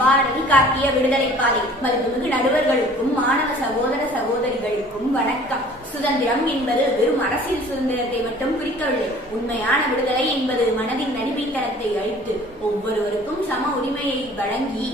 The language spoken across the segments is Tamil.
பாரதி காட்டிய விடுதலை பாதை. மருத்துவமிகு நடுவர்களுக்கும் மாணவ சகோதர சகோதரிகளுக்கும் வணக்கம். சுதந்திரம் என்பது வெறும் அரசியல் சுதந்திரத்தை மட்டும் குறிக்கவில்லை. உண்மையான விடுதலை என்பது மனதின் அடிமைத்தனத்தை அழித்து ஒவ்வொருவருக்கும் சம உரிமையை வழங்கி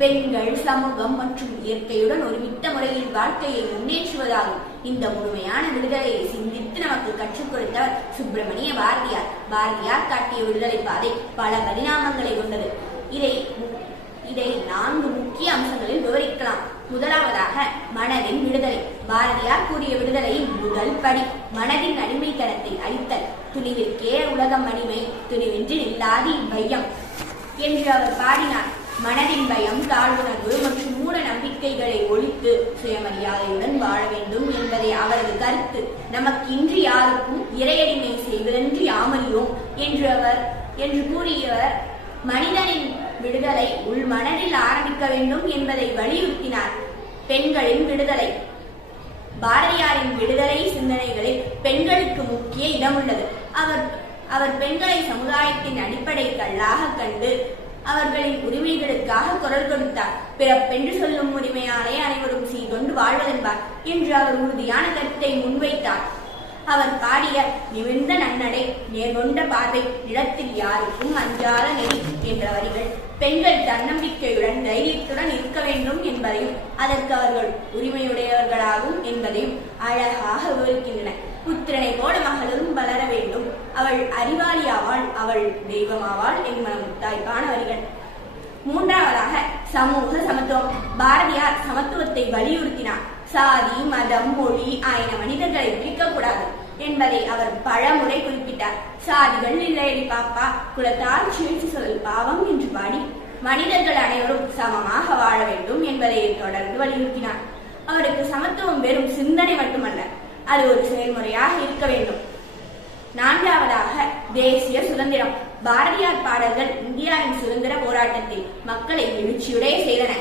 பெண்கள், சமூகம் மற்றும் இயற்கையுடன் ஒருமித்த முறையில் வாழ்க்கையை முன்னேற்றுவதாகும். இந்த முழுமையான விடுதலையை சிந்தித்து நமக்கு கற்றுக் கொடுத்தவர் சுப்பிரமணிய பாரதியார். பாரதியார் காட்டிய விடுதலை பாதை பல பரிணாமங்களை கொண்டது. இதை 4 முக்கிய அம்சங்களில் விவரிக்கலாம். முதலாவதாக மனதின் விடுதலை. பாரதியார் கூறிய விடுதலையின் முதல் படி மனதின் அடிமைத்தனத்தை அழித்தல். துணிவிற்கே உலகம் அடிமை, துணிவின்றி இல்லாது இவ்வையம் என்று அவர் பாடினார். மனதின் பயம், தாழ்வுணர்வு மற்றும் மூட நம்பிக்கைகளை ஒழித்து சுயமரியாதையுடன் வாழ வேண்டும் என்பதை அவரது கருத்து. நமக்கின்றி யாருக்கும் இறையடிமை செய்வதென்று யாமறியோம் என்று கூறியவர் மனிதனின் விடுதலை உள் மனதில் ஆரம்பிக்க வேண்டும் என்பதை வலியுறுத்தினார். பெண்களின் விடுதலை. பாரதியாரின் விடுதலை சிந்தனைகளில் பெண்களுக்கு முக்கிய இடம் உள்ளது. அவர் பெண்களை சமுதாயத்தின் அடிப்படை கல்லாக கண்டு அவர்களின் உரிமைகளுக்காக குரல் கொடுத்தார். பிறப்பென்று சொல்லும் உரிமையாலே அனைவரும் சீர்கொண்டு வாழ்வதென்பார் என்று அவர் உறுதியான கருத்தை முன்வைத்தார். அவர் பாடிய நிமிர்ந்த நன்னடை, நேர்கொண்ட பார்வை, நிலத்தில் யாருக்கும் அஞ்சாத நெறி என்ற வரிகள் பெண்கள் தன்னம்பிக்கையுடன் தைரியத்துடன் இருக்க வேண்டும் என்பதையும் அதற்கு அவர்கள் உரிமையுடையவர்களாகும் என்பதையும் அழகாக விவரிக்கின்றன. புத்திரனை போல மகளும் வளர வேண்டும், அவள் அறிவாளியாவாள், அவள் தெய்வமாவாள் என்பன முத்தாய்ப்பான வரிகள். மூன்றாவதாக சமூக சமத்துவம். பாரதியார் சமத்துவத்தை வலியுறுத்தினார். சாதி, மதம், மொழி ஆயின மனிதர்களை பிரிக்கக்கூடாது என்பதை அவர் பலமுறை குறிப்பிட்டார். சாதிகள் இல்லையடி பாப்பா, குலத்தால் சீழ்ச்சி சொல் பாவம் என்று பாடி மனிதர்கள் அனைவரும் சமமாக வாழ வேண்டும் என்பதை தொடர்ந்து வலியுறுத்தினார். அவருக்கு சமத்துவம் வெறும் சிந்தனை மட்டுமல்ல, அது ஒரு செயல்முறையாக இருக்க வேண்டும். நான்காவதாக தேசிய சுதந்திரம். பாரதியார் பாடல்கள் இந்தியாவின் சுதந்திர போராட்டத்தில் மக்களை எழுச்சியுடைய செய்தன.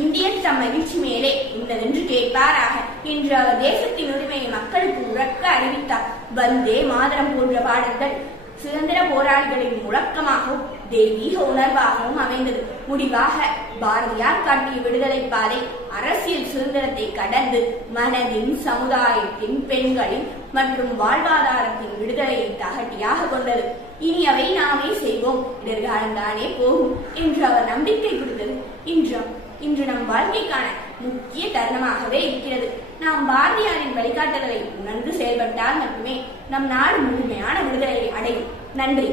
இந்தியன் தம் மகிழ்ச்சி மேலே உள்ளதென்று கேட்பாராக என்று அவர் தேசத்தின் உரிமையை மக்களுக்கு உறக்க அறிவித்தார். வந்தே மாதரம் போன்ற பாடல்கள் சுதந்திர போராளிகளின் முழக்கமாகவும் தெய்வீக உணர்வாகவும் அமைந்தது. முடிவாக பாரதியார் காட்டிய விடுதலை பாதை அரசியல் சுதந்திரத்தை கடந்து மனதின், சமுதாயத்தின், பெண்களின் மற்றும் வாழ்வாதாரத்தின் விடுதலையை தகட்டியாக கொண்டது. இனி அவை நாமே செய்வோம், எதிர்காலம்தானே போகும் என்று அவர் நம்பிக்கை கொடுத்தது இன்று நம் வாழ்க்கைக்கான முக்கிய தருணமாகவே இருக்கிறது. நாம் பாரதியாரின் வழிகாட்டுதலை உணர்ந்து செயல்பட்டால் மட்டுமே நம் நாடு முழுமையான விடுதலையை அடையும். நன்றி.